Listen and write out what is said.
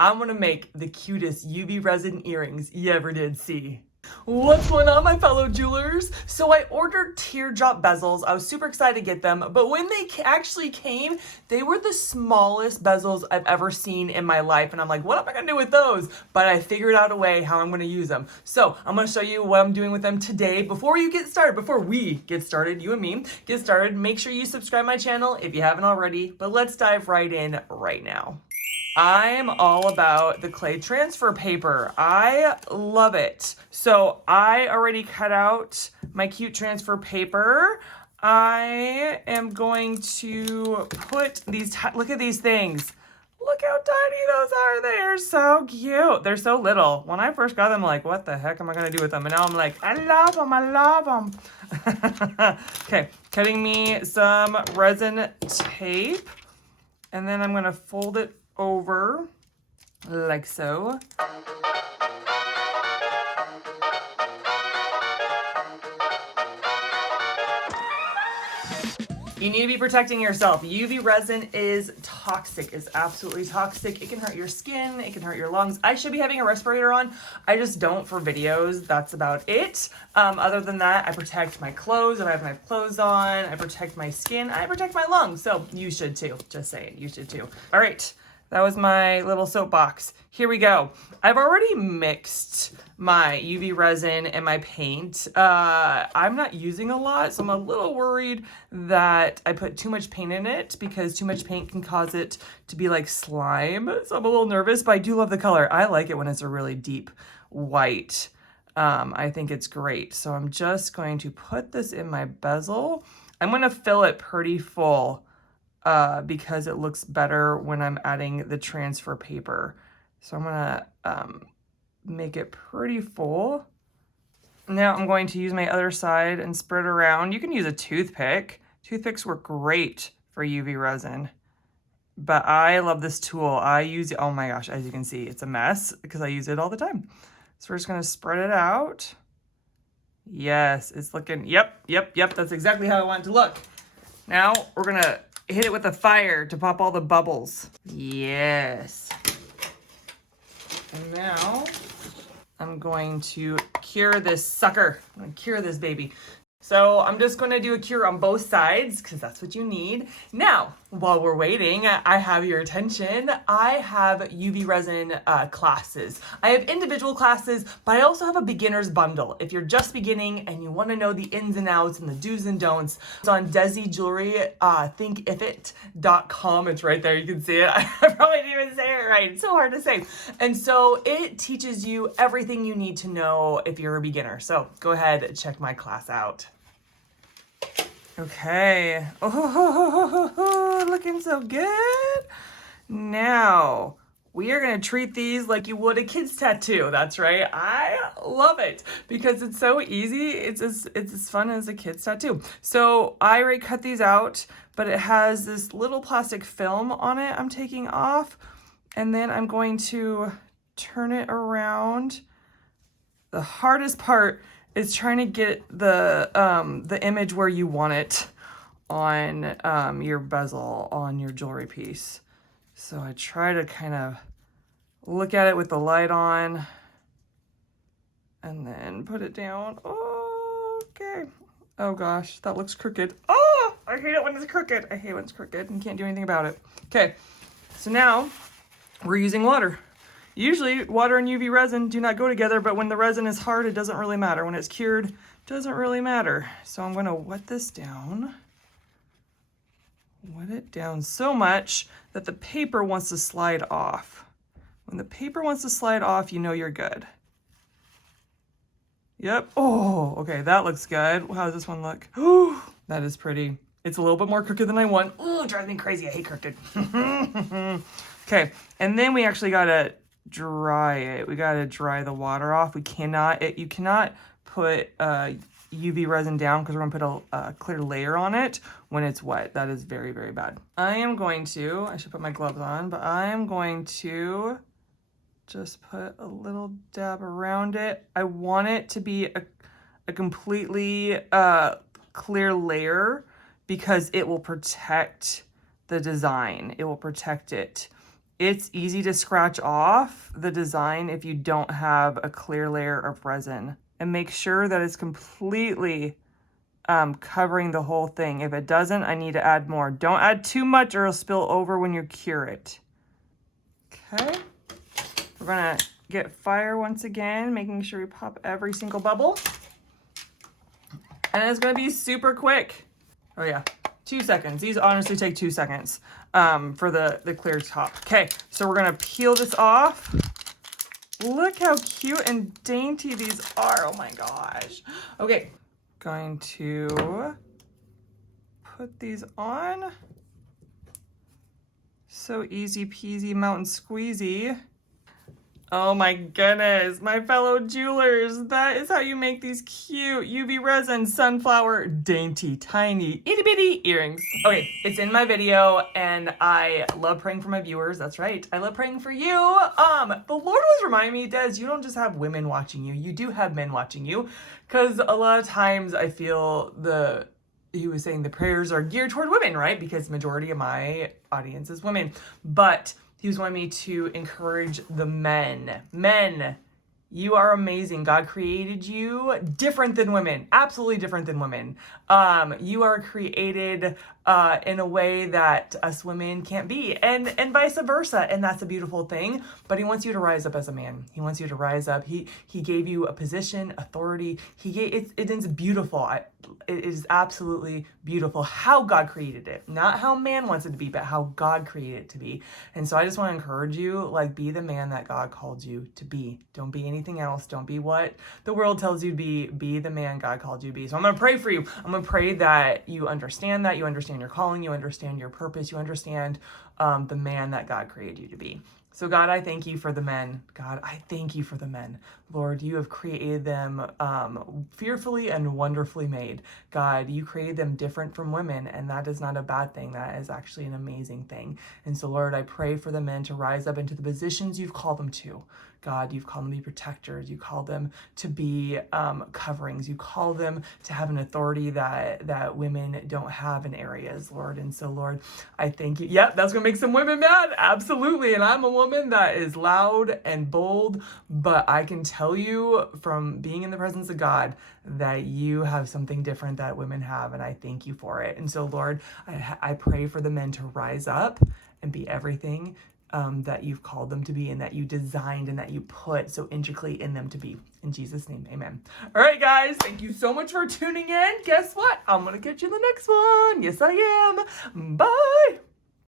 I'm gonna make the cutest UV resin earrings you ever did see. What's going on, my fellow jewelers? So I ordered teardrop bezels. I was super excited to get them, but when they actually came, they were the smallest bezels I've ever seen in my life. And I'm like, what am I gonna do with those? But I figured out a way how I'm gonna use them. So I'm gonna show you what I'm doing with them today. Before we get started, you and me, get started, make sure you subscribe my channel if you haven't already, but let's dive right in right now. I'm all about the clay transfer paper. I love it. So I already cut out my cute transfer paper. I am going to put these, look at these things. Look how tiny those are. They are so cute. They're so little. When I first got them, I'm like, what the heck am I gonna do with them? And now I'm like, I love them, I love them. Okay, cutting me some resin tape. And then I'm gonna fold it over like so. You need to be protecting yourself. UV resin is toxic, is absolutely toxic. It can hurt your skin, it can hurt your lungs. I should be having a respirator on. I just don't for videos. That's about it. Other than that, I protect my clothes if I have my clothes on. I protect my skin. I protect my lungs. So you should too. Just saying, you should too. All right. That was my little soapbox. Here we go. I've already mixed my UV resin and my paint. I'm not using a lot, so I'm a little worried that I put too much paint in it because too much paint can cause it to be like slime. So I'm a little nervous, but I do love the color. I like it when it's a really deep white. I think it's great. So I'm just going to put this in my bezel. I'm going to fill it pretty full. Because it looks better when I'm adding the transfer paper. So I'm gonna make it pretty full. Now I'm going to use my other side and spread it around. You can use a toothpick. Toothpicks work great for UV resin. But I love this tool. I use it, oh my gosh, as you can see, it's a mess because I use it all the time. So we're just gonna spread it out. Yes, it's looking, yep, that's exactly how I want it to look. Now we're gonna hit it with a fire to pop all the bubbles. Yes. And now I'm going to cure this sucker. I'm gonna cure this baby. So I'm just gonna do a cure on both sides because that's what you need. Now, while we're waiting, I have your attention. I have UV resin classes. I have individual classes, but I also have a beginner's bundle. If you're just beginning and you wanna know the ins and outs and the do's and don'ts, it's on Desi Jewelry, thinkifit.com. It's right there, you can see it. I probably didn't even say it right. It's so hard to say. And so it teaches you everything you need to know if you're a beginner. So go ahead and check my class out. Okay. Oh, looking so good. Now, we are going to treat these like you would a kid's tattoo. That's right. I love it because it's so easy. It's as fun as a kid's tattoo. So I already cut these out, but it has this little plastic film on it I'm taking off. And then I'm going to turn it around. The hardest part is trying to get the image where you want it on your bezel, on your jewelry piece. So I try to kind of look at it with the light on and then put it down. Oh, okay. Oh gosh, that looks crooked. Oh, I hate it when it's crooked. I hate when it's crooked and can't do anything about it. Okay, so now we're using water. Usually water and UV resin do not go together, but when the resin is hard, it doesn't really matter. When it's cured, it doesn't really matter. So I'm gonna wet this down. Wet it down so much that the paper wants to slide off. When the paper wants to slide off, you know you're good. Yep, oh, okay, that looks good. How does this one look? Oh, that is pretty. It's a little bit more crooked than I want. Oh, it drives me crazy, I hate crooked. Okay, and then we actually gotta dry it. We got to dry the water off. You cannot put UV resin down because we're going to put a clear layer on it when it's wet. That is very, very bad. I should put my gloves on, but I am going to just put a little dab around it. I want it to be a completely clear layer because it will protect the design. It will protect it. It's easy to scratch off the design if you don't have a clear layer of resin. And make sure that it's completely covering the whole thing. If it doesn't, I need to add more. Don't add too much or it'll spill over when you cure it. Okay. We're gonna get fire once again, making sure we pop every single bubble. And it's gonna be super quick. Oh yeah, 2 seconds. These honestly take 2 seconds for the clear top. Okay, so we're gonna peel this off. Look how cute and dainty these are. Oh my gosh. Okay, going to put these on. So easy peasy mountain squeezy. Oh my goodness, my fellow jewelers, that is how you make these cute UV resin sunflower dainty tiny itty bitty earrings. Okay, it's in my video and I love praying for my viewers. That's right, I love praying for you. The Lord was reminding me, Des, you don't just have women watching you, you do have men watching you, because a lot of times I feel he was saying the prayers are geared toward women, right? Because the majority of my audience is women, but he was wanting me to encourage the men. Men, you are amazing. God created you different than women, absolutely different than women. You are created in a way that us women can't be, and vice versa. And that's a beautiful thing. But he wants you to rise up as a man. He wants you to rise up. He gave you a position, authority. It is beautiful. It is absolutely beautiful how God created it, not how man wants it to be, but how God created it to be. And so I just want to encourage you, like, be the man that God called you to be. Don't be anything else. Don't be what the world tells you to be. Be the man God called you to be. So I'm going to pray for you. I'm going to pray that you understand your calling, you understand your purpose, you understand the man that God created you to be. So God, I thank you for the men. God, I thank you for the men. Lord, you have created them fearfully and wonderfully made. God, you created them different from women, and that is not a bad thing. That is actually an amazing thing. And so, Lord, I pray for the men to rise up into the positions you've called them to. God, you've called them to be protectors. You call them to be coverings. You call them to have an authority that women don't have in areas, Lord. And so, Lord, I thank you. Yep, that's going to make some women mad. Absolutely. And I'm a woman that is loud and bold, but I can tell you from being in the presence of God that you have something different that women have, and I thank you for it. And so, Lord, I pray for the men to rise up and be everything that you've called them to be, and that you designed and that you put so intricately in them to be. In Jesus' name, amen. All right, guys, thank you so much for tuning in. Guess what? I'm going to catch you in the next one. Yes, I am. Bye.